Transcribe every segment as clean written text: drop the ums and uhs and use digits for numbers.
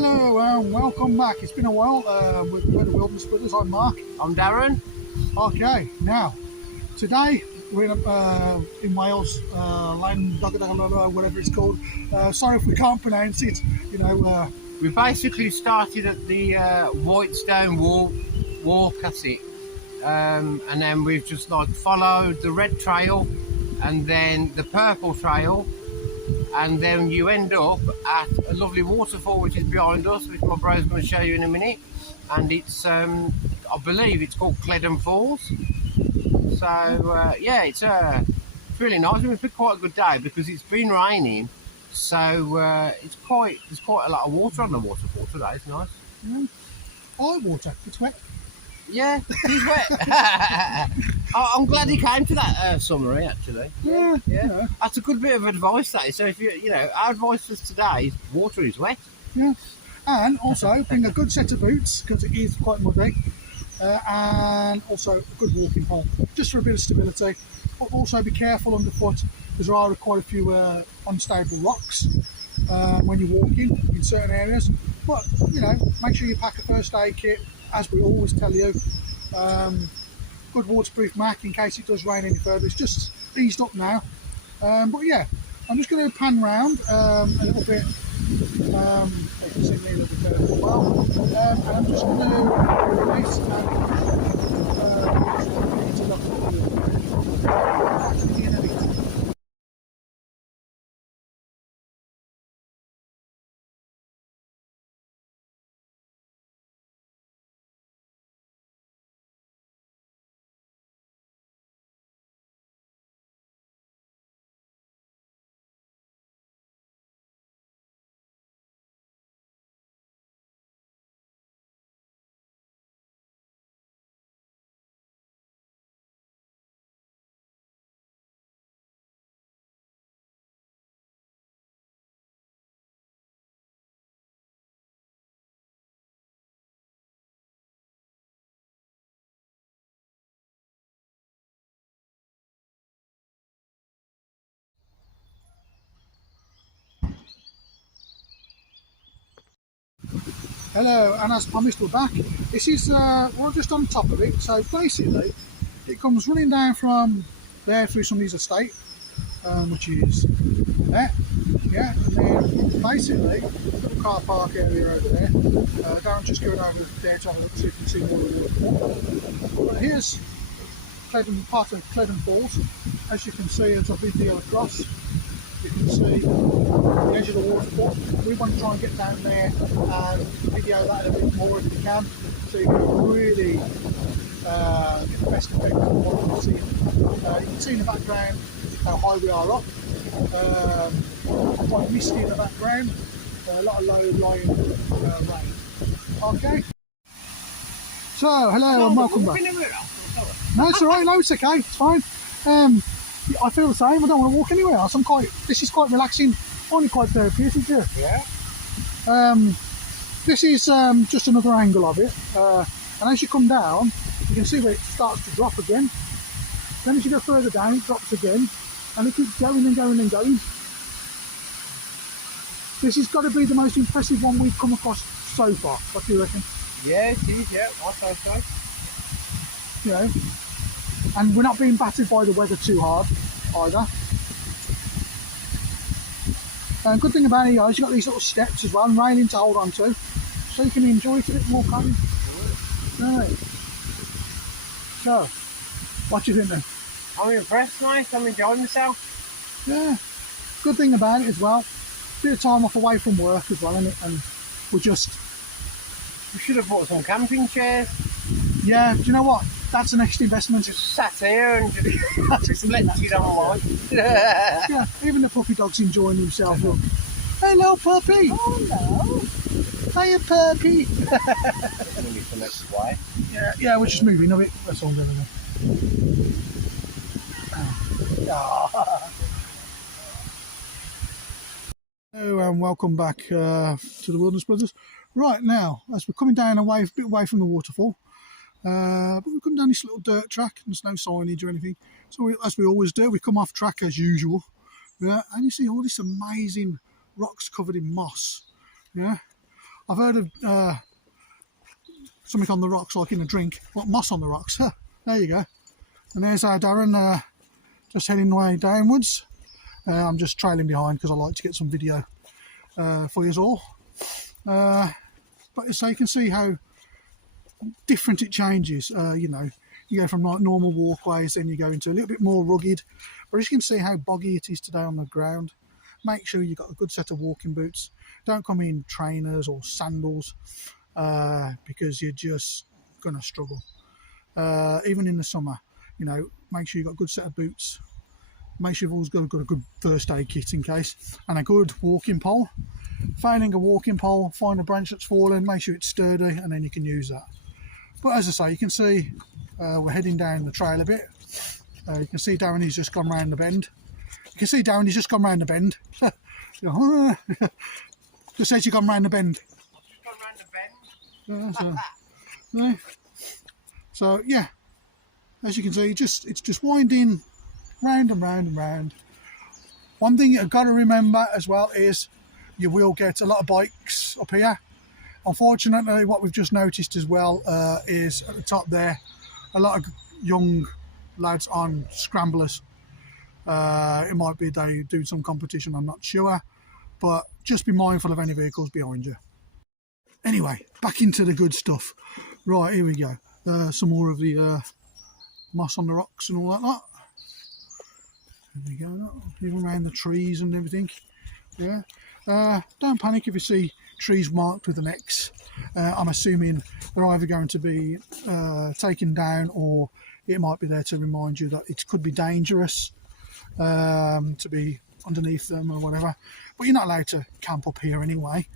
Hello and welcome back. It's been a while. We're the Wilderness Brothers. I'm Mark. I'm Darren. Okay, now today we're in Wales, Land whatever it's called. Sorry if we can't pronounce it. We basically started at the Whitestone Walk, that's it. And then we've just followed the red trail and then the purple trail, and then you end up at a lovely waterfall which is behind us, which my bro's going to show you in a minute. And it's I believe it's called Cledden Falls. So yeah, it's really nice. It's been quite a good day because it's been raining, so there's quite a lot of water on the waterfall today. It's nice. I like water. It's wet. Yeah, it's wet. I'm glad he came to that summary actually. Yeah. That's a good bit of advice. That is. So if our advice for today is water is wet. Yeah. And also bring a good set of boots because it is quite muddy, and also a good walking pole just for a bit of stability. But also be careful underfoot because there are quite a few unstable rocks when you're walking in certain areas. But make sure you pack a first aid kit, as we always tell you. Good waterproof mac in case it does rain any further. It's just eased up now. But yeah, I'm just going to pan round a little bit. You can see me a little bit better as well. And I'm just going to release and hello, and as promised, we're back. This is we're just on top of it. So basically, it comes running down from there through somebody's estate, which is there. Yeah, and then basically little car park area over there. Darren's just going over there to have a look so you can see more of the waterfall. But here's part of Cledden Falls. As you can see, as I video across, you can see the edge of the waterfall. We want to try and get down there and video that a bit more if we can, so you can really get the best effect of what you're seeing. You can see in the background how high we are up. Quite misty in the background. A lot of low-lying rain. Okay. So, hello and welcome back. No, it's alright. No, it's okay. It's fine. I feel the same. I don't want to walk anywhere else. This is quite relaxing. I find it quite therapeutic here. Yeah. This is just another angle of it. And as you come down, you can see where it starts to drop again. Then as you go further down, it drops again. And it keeps going and going and going. This has got to be the most impressive one we've come across so far. What do you reckon? Yeah, it is. Yeah, I thought so. And we're not being battered by the weather too hard either. And good thing about it, guys, you've got these little steps as well and railing to hold on to, so you can enjoy it a bit more, can't you? Right. So, what do you think then? I'm impressed, mate. I'm enjoying myself. Yeah. Good thing about it as well, bit of time off away from work as well, isn't it? And we should have bought some camping chairs. Yeah, do you know what? That's an extra investment. Just sat here and just reflected on life. Yeah, even the puppy dog's enjoying himself. Look. Hello, puppy. Oh, no. Hiya, puppy. The next way. Yeah, we're just moving a bit. That's all I'm doing. Hello and welcome back to the Wilderness Brothers. Right now, as we're coming down a bit away from the waterfall, but we've come down this little dirt track and there's no signage or anything. So as we always do, we come off track as usual. Yeah, and you see all this amazing rocks covered in moss. Yeah, I've heard of something on the rocks, like in a drink. What, moss on the rocks? Huh, there you go. And there's our Darren just heading the way downwards. I'm just trailing behind because I like to get some video for you all. But so you can see how different it changes. You know, you go from like normal walkways, then you go into a little bit more rugged. But as you can see how boggy it is today on the ground. Make sure you've got a good set of walking boots. Don't come in trainers or sandals because you're just going to struggle. Even in the summer, you know, make sure you've got a good set of boots. Make sure you've always got a good first aid kit in case, and a good walking pole. Failing a walking pole, find a branch that's fallen, make sure it's sturdy, and then you can use that. But as I say, you can see we're heading down the trail a bit. You can see Darren, he's just gone round the bend. You can see Darren, he's just gone round the bend. Just says you've gone round the bend. I've just gone round the bend. Yeah, so yeah, as you can see, it's just winding round and round and round. One thing you've got to remember as well is you will get a lot of bikes up here. Unfortunately, what we've just noticed as well is at the top there, a lot of young lads on scramblers. It might be they do some competition, I'm not sure, but just be mindful of any vehicles behind you. Anyway, back into the good stuff. Right, here we go. Some more of the moss on the rocks and all that lot. There we go, even around the trees and everything. Yeah, don't panic if you see trees marked with an X. I'm assuming they're either going to be taken down, or it might be there to remind you that it could be dangerous to be underneath them or whatever. But you're not allowed to camp up here anyway.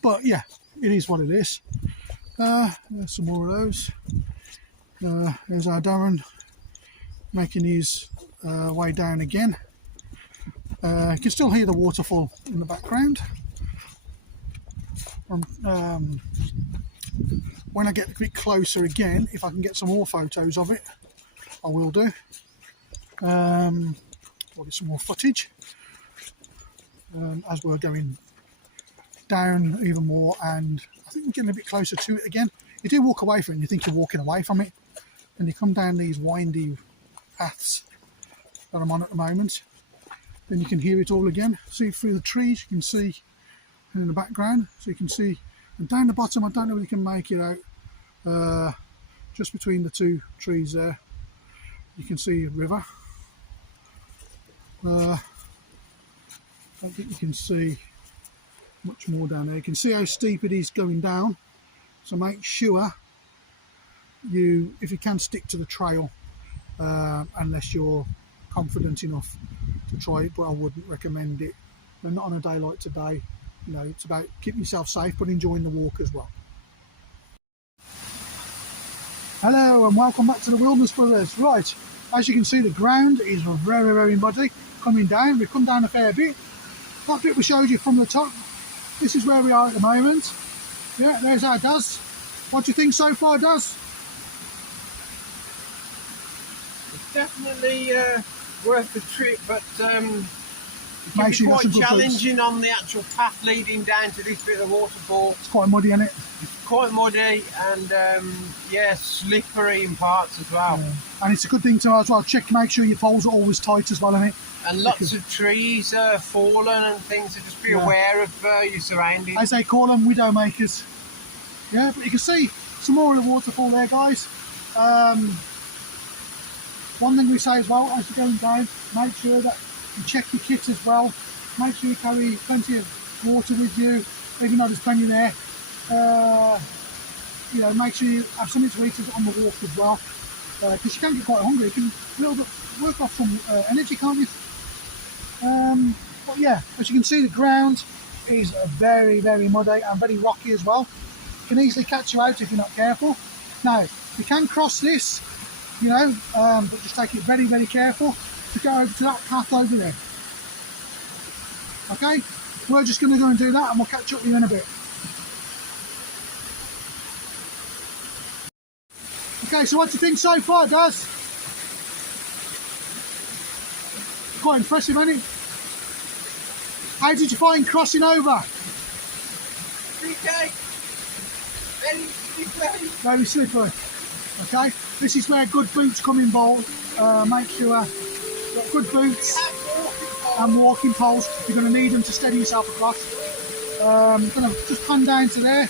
But yeah, it is what it is. There's some more of those. There's our Darren making his way down again. You can still hear the waterfall in the background. When I get a bit closer again, if I can get some more photos of it, I will do. I'll get some more footage as we're going down even more, and I think we're getting a bit closer to it again. You do walk away from it and you think you're walking away from it, and you come down these windy paths that I'm on at the moment, then you can hear it all again. See through the trees, you can see in the background, so you can see, and down the bottom, I don't know if you can make it out, just between the two trees there, you can see a river. I don't think you can see much more down there. You can see how steep it is going down, so make sure you, if you can, stick to the trail unless you're confident enough to try it, but I wouldn't recommend it. And not on a day like today. You know, it's about keeping yourself safe but enjoying the walk as well. Hello and welcome back to the Wilderness Brothers. Right, as you can see, the ground is very, very muddy coming down. We've come down a fair bit. That bit we showed you from the top, this is where we are at the moment. Yeah, there's our Daz. What do you think so far, Daz? It's definitely worth the trip, but it Make can sure be you got some quite good challenging on the actual path leading down to this bit of waterfall. It's quite muddy, isn't it? Quite muddy and yeah, slippery in parts as well. Yeah. And it's a good thing to as well check, make sure your poles are always tight as well, isn't it? And lots of trees are fallen and things, so just be aware of your surroundings. As they call them, widow makers. Yeah, but you can see some more of the waterfall there, guys. One thing we say as well, as you're going down, make sure that you check your kit as well. Make sure you carry plenty of water with you, even though there's plenty there. You know, make sure you have something to eat on the walk as well, because you can get quite hungry. You can a little bit work off some energy, can't you? But yeah, as you can see, the ground is very, very muddy and very rocky as well. It can easily catch you out if you're not careful. Now, you can cross this, you know, but just take it very, very careful to go over to that path over there. Okay, we're just going to go and do that, and we'll catch up with you in a bit. Okay, so what do you think so far, Daz? Quite impressive, isn't it? How did you find crossing over? Very slippery. Okay, this is where good boots come involved. Make sure you've got good boots and walking poles. You're going to need them to steady yourself across. I'm going to just pan down to there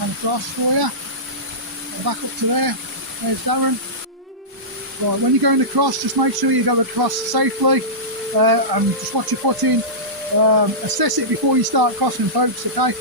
and across for you. And back up to there. There's Darren. Right, when you're going across, just make sure you go across safely and just watch your footing. Assess it before you start crossing, folks. Okay.